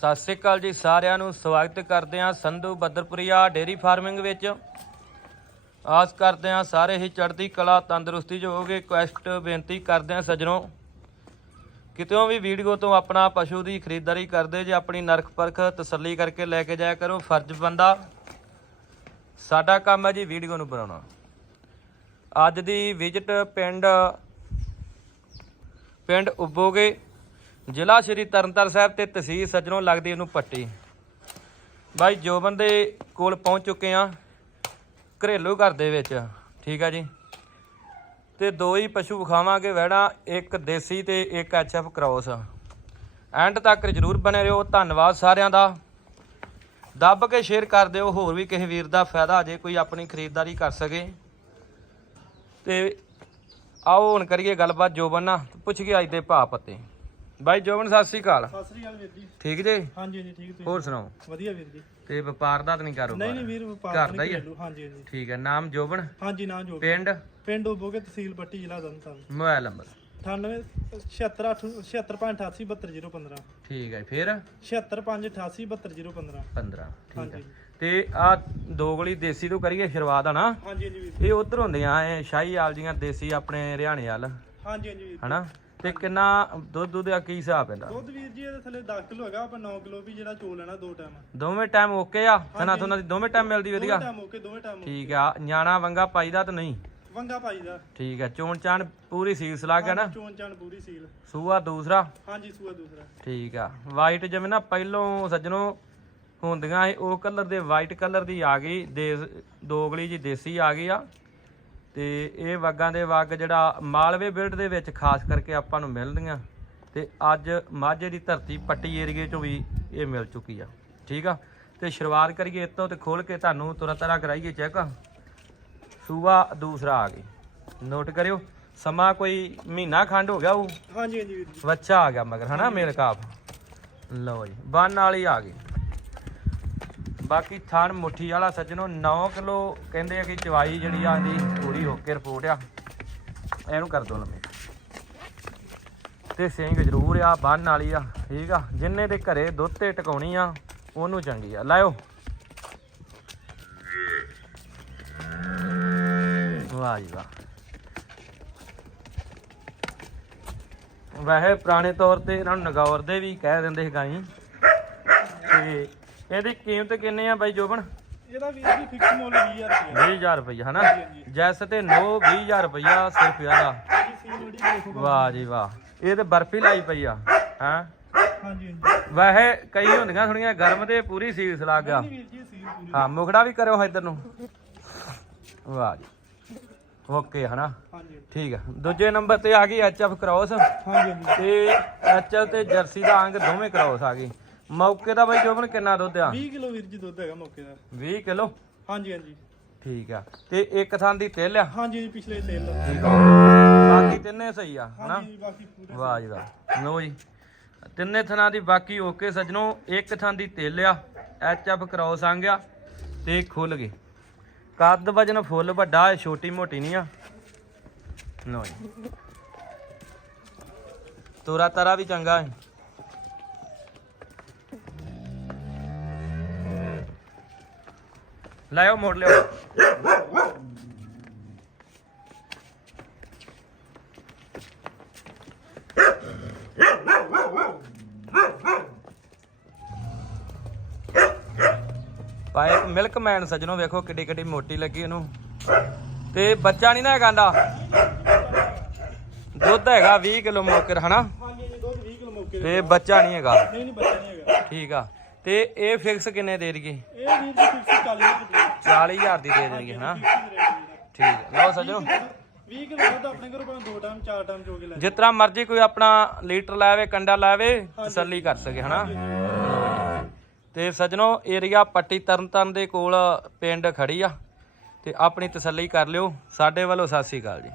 ਸਤਿ ਸ੍ਰੀ ਅਕਾਲ ਜੀ ਸਾਰਿਆਂ ਨੂੰ, ਸਵਾਗਤ ਕਰਦੇ ਹਾਂ ਸੰਧੂ ਬੱਦਰਪੁਰੀਆ ਡੇਰੀ ਫਾਰਮਿੰਗ ਵਿੱਚ। ਆਸ ਕਰਦੇ ਹਾਂ ਸਾਰੇ ਹੀ ਚੜ੍ਹਦੀ ਕਲਾ, ਤੰਦਰੁਸਤੀ ਚ ਹੋਗੇ ਕੁਐਸਟ ਬੇਨਤੀ ਕਰਦੇ ਹਾਂ ਸੱਜਣੋ। ਕਿਤੇੋਂ ਵੀ ਵੀਡੀਓ ਤੋਂ ਆਪਣਾ ਪਸ਼ੂ ਦੀ ਖਰੀਦਦਾਰੀ ਕਰਦੇ, ਜੇ ਆਪਣੀ ਨਰਖ ਪਰਖ ਤਸੱਲੀ ਕਰਕੇ ਲੈ ਕੇ ਜਾਇਆ ਕਰੋ, ਫਰਜ਼ ਬੰਦਾ। ਸਾਡਾ ਕੰਮ ਹੈ ਜੀ ਵੀਡੀਓ ਨੂੰ ਬਣਾਉਣਾ। ਅੱਜ ਦੀ ਵਿਜ਼ਿਟ ਪਿੰਡ ਪਿੰਡ ਉੱਬੋਗੇ ਜ਼ਿਲ੍ਹਾ ਸ਼੍ਰੀ ਤਰਨਤਾਰਨ ਸਾਹਿਬ ਤੇ ਤਹਿਸੀਲ ਸੱਜਣੋਂ ਲੱਗਦੀ ਉਹਨੂੰ ਪੱਟੀ। ਬਾਈ ਜੋਬਨ ਦੇ ਕੋਲ ਪਹੁੰਚ ਚੁੱਕੇ ਆ, ਘਰੇਲੂ ਘਰ ਦੇ ਵਿੱਚ, ਠੀਕ ਆ ਜੀ। ਤੇ ਦੋ ਹੀ ਪਸ਼ੂ ਵਿਖਾਵਾਂਗੇ, ਵਹਿੜਾ, ਇੱਕ ਦੇਸੀ ਤੇ ਇੱਕ ਐਚਐਫ ਕ੍ਰੋਸ। ਐਂਡ ਤੱਕ ਜਰੂਰ ਬਨੇ ਰਹੋ, ਧੰਨਵਾਦ ਸਾਰਿਆਂ ਦਾ। ਦੱਬ ਕੇ ਸ਼ੇਅਰ ਕਰ ਦਿਓ, ਹੋਰ ਵੀ ਕਿਸੇ ਵੀਰ ਦਾ ਫਾਇਦਾ ਜੇ ਕੋਈ ਆਪਣੀ ਖਰੀਦਦਾਰੀ ਕਰ ਸਕੇ। ਤੇ ਆਓ ਹੁਣ ਕਰੀਏ ਗੱਲਬਾਤ, ਜੋਬਨ ਨਾਲ, ਪੁੱਛ ਕੇ ਅੱਜ ਦੇ ਭਾਅ ਪੱਤੇ। ਬਾਈ ਜੋਬਨ ਸਤਿ ਸ੍ਰੀ ਅਕਾਲ। ਸਤਿ ਸ੍ਰੀ ਅਕਾਲ ਵੀਰ ਜੀ। ਠੀਕ ਜੇ? ਹਾਂਜੀ ਹਾਂਜੀ ਠੀਕ ਤੁਸੀਂ? ਹੋਰ ਸੁਣਾਓ? ਵਧੀਆ ਵੀਰ ਜੀ। ਤੇ ਵਪਾਰ ਦਾ ਤਾਂ ਨਹੀਂ ਨਹੀਂ ਕਾਰੋਬਾਰ? ਨਹੀਂ ਵੀਰ ਵਪਾਰ ਘਰ ਦਾ ਹੀ ਨਹੀਂ ਆ? ਘਰੇਲੂ, ਹਾਂਜੀ ਹਾਂਜੀ। ਠੀਕ ਹੈ ਨਾਮ ਜੋਬਨ? ਹਾਂਜੀ ਨਾ ਜੋ ਪਿੰਡ? ਪਿੰਡ ਉਬੋਗੇ ਤਹਿਸੀਲ ਪੱਟੀ ਜ਼ਿਲ੍ਹਾ ਦਮਦਮਾ ਮੋਬਾਈਲ ਨੰਬਰ? 98 76 76588 72015 ਠੀਕ ਹੈ ਫਿਰ? 76588 72015 15 ਠੀਕ ਹੈ। ਹਾਂਜੀ। ਤੇ ਆ ਦੋਗਲੀ ਦੇਸੀ ਤੋਂ ਕਰੀਏ ਸ਼ੁਰੂਆਤ ਹਨਾ ਹਾਂਜੀ ਹਾਂਜੀ ਵੀਰ। ਇਹ ਉਧਰ ਹੁੰਦੀਆਂ ਇਹ ਸ਼ਾਹੀ ਆਲ ਜੀਆਂ ਦੇਸੀ ਆਪਣੇ ਹਰਿਆਣੇ ਵਾਲ। ਹਾਂਜੀ ਹਾਂਜੀ ਹਨਾ? ਤੇ ਕਿੰਨਾ ਦੁੱਧ ਦੁੱਧ ਦਾ ਕੀ ਹਿਸਾਬ ਪੈਂਦਾ ਦੁੱਧ ਵੀਰ ਜੀ ਇਹਦੇ ਥੱਲੇ 10 ਕਿਲੋ ਹੈਗਾ ਆਪਾਂ 9 ਕਿਲੋ ਵੀ ਜਿਹੜਾ ਚੋ ਲੈਣਾ ਦੋ ਟਾਈਮ ਦੋਵੇਂ ਟਾਈਮ ਓਕੇ ਆ? ਥਣਾ ਦੀ ਦੋਵੇਂ ਟਾਈਮ ਮਿਲਦੀ ਵਧੀਆ? ਦੋਵੇਂ ਟਾਈਮ ਓਕੇ ਦੋਵੇਂ ਟਾਈਮ ਠੀਕ ਆ। ਨਿਆਣਾ ਵੰਗਾ ਪਾਈਦਾ ਤਾਂ ਨਹੀਂ? ਵੰਗਾ ਭਾਈ ਦਾ ਠੀਕ ਹੈ ਚੋਣ ਚਾਣ ਪੂਰੀ ਸੀਲ ਸਲਾਗ ਹੈ ਨਾ? ਚੋਣ ਚਾਣ ਪੂਰੀ ਸੀਲ। ਸੂਆ ਦੂਸਰਾ? ਹਾਂਜੀ ਸੂਆ ਦੂਸਰਾ। ਠੀਕ ਆ। ਵਾਈਟ ਜਿਵੇਂ ਨਾ ਪਹਿਲੋਂ ਸੱਜਣੋ ਹੁੰਦੀਆਂ ਸੀ ਉਹ ਕਲਰ ਦੇ ਵਾਈਟ ਕਲਰ ਦੀ ਆ ਗਈ ਦੇ ਦੋਗਲੀ ਜੀ ਦੇਸੀ ਆ ਗਈ ਆ। ਤੇ ਇਹ ਵਾਗਾਂ ਦੇ ਵਗ ਜਿਹੜਾ ਮਾਲਵੇ ਬਿਲਡ ਦੇ ਵਿੱਚ ਖਾਸ ਕਰਕੇ ਆਪਾਂ ਨੂੰ ਮਿਲਦੀਆਂ ਤੇ ਅੱਜ ਮਾਝੇ ਦੀ ਧਰਤੀ ਪੱਟੀ ਏਰੀਏ ਚੋਂ ਵੀ ਇਹ ਮਿਲ ਚੁੱਕੀ ਆ ਠੀਕ ਆ? ਤੇ ਸ਼ੁਰੂਆਤ ਕਰੀਏ ਇੱਥੋਂ ਤੇ ਖੋਲ ਕੇ ਤੁਹਾਨੂੰ ਤੁਰਾ ਤਰਾ ਕਰਾਈਏ ਚੈੱਕ ਸੂਆ ਦੂਸਰਾ ਆ ਗਈ। ਨੋਟ ਕਰਿਓ ਸਮਾਂ ਕੋਈ ਮਹੀਨਾ ਖੰਡ ਹੋ ਗਿਆ ਉਹ ਹਾਂਜੀ ਹਾਂਜੀ ਵੀਰ ਜੀ। ਬੱਚਾ ਆ ਗਿਆ ਮਗਰ ਹਨਾ ਮੇਲ ਕਾਫ? ਲਓ ਜੀ ਬੰਨ ਵਾਲੀ ਆ ਗਈ। ਬਾਕੀ ਥਣ ਮੁੱਠੀ ਵਾਲਾ ਸੱਜਣੋ 9 ਕਿਲੋ ਕਹਿੰਦੇ ਆ ਕਿ ਚਵਾਈ ਜਿਹੜੀ ਆ ਦੀ ਪੂਰੀ ਹੋ ਕੇ ਰਿਪੋਰਟ ਆ। ਇਹਨੂੰ ਕਰ ਦੋ ਲੰਮੇ। ਤੇ ਸਿੰਘ ਜ਼ਰੂਰ ਆ ਬੰਨ ਵਾਲੀ ਆ, ਠੀਕ ਆ। ਜਿੰਨੇ ਦੇ ਘਰੇ ਦੁੱਧ ਤੇ ਟਿਕਾਉਣੀ ਆ, ਉਹਨੂੰ ਚੰਗੀ ਆ। ਲਾਇਓ। ਵਾਹ ਜੀ ਵਾਹ। ਵੈਸੇ ਪੁਰਾਣੇ ਤੌਰ ਤੇ ਇਹਨਾਂ ਨੂੰ ਨਗੌਰ ਦੇ ਵੀ ਕਹਿ ਦਿੰਦੇ ਸੀ ਗਾਈ। ਤੇ ਇਹਦੀ ਕੀਮਤ ਕਿੰਨੀ ਆ ਬਾਈ ਜੋਬਨ? ਇਹਦਾ ਵੀਰ ਜੀ ਫਿਕਸ ਮੁੱਲ 20000 ਰੁਪਏ 20000 ਰੁਪਈਆ ਹਨਾ? ਜੈਸ ਤੇ ਨੋ 20000 ਰੁਪਈਆ ਸਿਰਫ ਇਹਦਾ ਵਾਹ ਜੀ ਵਾਹ। ਇਹ ਤੇ ਬਰਫੀ ਲਾਈ ਪਈ ਆ ਹਾਂ? ਹਾਂਜੀ ਵੈਸੇ ਕਈ ਹੁੰਦੀਆਂ ਥੋੜੀਆਂ ਗਰਮ ਤੇ ਪੂਰੀ ਸੀਸ ਲੱਗ ਗਿਆ। ਹਾਂ ਮੁਖੜਾ ਵੀ ਕਰਿਓ ਇੱਧਰ ਨੂੰ। ਵਾਹ ਜੀ। ਓਕੇ ਹਨਾ? ਠੀਕ ਆ। ਦੂਜੇ ਨੰਬਰ ਤੇ ਆ ਗਈ ਐਚਐਫ ਕ੍ਰਾਸ ਤੇ ਐਚਐਫ ਤੇ ਜਰਸੀ ਦਾ ਅੰਗ ਦੋਵੇਂ ਕ੍ਰਾਸ ਆ ਗਈ ਮੌਕੇ ਦਾ ਬਾਈ ਜੋਬਨ ਕਿੰਨਾ ਦੁੱਧ ਆ? 20 ਕਿਲੋ ਵੀਰ ਜੀ ਦੁੱਧ ਹੈਗਾ ਮੌਕੇ ਦਾ। 20 ਕਿਲੋ? ਹਾਂਜੀ ਹਾਂਜੀ। ਠੀਕ ਆ। ਤੇ ਇੱਕ ਥਾਂ ਦੀ ਤਿਲ ਆ? ਹਾਂਜੀ ਜੀ ਪਿਛਲੇ ਦਾ ਠੀਕ ਆ। ਬਾਕੀ ਤਿੰਨੇ ਸਹੀ ਆ ਹਨਾ? ਹਾਂਜੀ ਬਾਕੀ ਪੂਰੇ ਵਾਹ ਜੀ ਵਾਹ। ਲੋ ਜੀ। ਤਿੰਨੇ ਥਾਂ ਦੀ ਬਾਕੀ ਓਕੇ ਸੱਜਣੋ ਇੱਕ ਥਾਂ ਦੀ ਤਿਲ ਆ ਐਚਐਫ ਕ੍ਰਾਸ ਆ ਗਿਆ ਤੇ ਖੁੱਲ ਗਏ। ਕੱਦ ਵਜਨ ਫੁੱਲ ਵੱਡਾ ਛੋਟੀ ਮੋਟੀ ਨਹੀਂ ਆ। ਲੋ ਜੀ। ਤੋਰਾ ਤਾਰਾ ਵੀ ਚੰਗਾ ਹੈ। ਲਾਇਓ ਮੋੜ ਲਿਓ। ਪਾਇਪ ਮਿਲਕ ਮੈਨ ਸੱਜਣੋ ਵੇਖੋ ਕਿੱਡੀ ਕਿੱਡੀ ਮੋਟੀ ਲੱਗੀ ਉਹਨੂੰ ਤੇ ਬੱਚਾ ਨਹੀਂ ਨਾ ਹੈਗਾ ਦਾ ਦੁੱਧ ਹੈਗਾ 20 ਕਿਲੋ ਮੋਕਰ ਹਨਾ? ਹਾਂਜੀ ਜੀ ਦੁੱਧ 20 ਕਿਲੋ ਮੌਕੇ ਦਾ। ਤੇ ਬੱਚਾ ਨਹੀਂ ਹੈਗਾ। ਨਹੀਂ ਨਹੀਂ ਬੱਚਾ ਨਹੀਂ ਹੈਗਾ। ਠੀਕ ਆ। ਤੇ ਇਹ ਫਿਕਸ ਕਿੰਨੇ ਦੇ ਦਈਏ? ਇਹ ਵੀਰ ਜੀ ਫਿਕਸ 40 ਰੁਪਏ। 40000 ਦੀ ਦੇ ਦੇਣਗੇ ਹਨਾ? ਠੀਕ ਹੈ। ਲਓ ਸੱਜਣੋ। 20 ਕਿਲੋ ਦੁੱਧ ਆਪਣੇ ਘਰੋਂ ਭਾਵੇਂ ਦੋ ਟਾਈਮ ਚਾਰ ਟਾਈਮ ਚੋ ਕੇ ਲੈ ਜਿਸ ਤਰ੍ਹਾਂ ਮਰਜ਼ੀ ਕੋਈ ਆਪਣਾ ਲੀਟਰ ਲਾਵੇ ਕੰਡਾ ਲਾਵੇ ਤਸੱਲੀ ਕਰ ਸਕੇ ਹਨਾ? ਤੇ ਸੱਜਣੋ ਏਰੀਆ ਪੱਟੀ ਤਰਨਤਨ ਦੇ ਕੋਲ ਪਿੰਡ ਖੜੀ ਆ। ਤੇ ਆਪਣੀ ਤਸੱਲੀ ਕਰ ਲਿਓ। ਸਾਡੇ ਵੱਲੋਂ ਸਤਿ ਸ੍ਰੀ ਅਕਾਲ ਜੀ।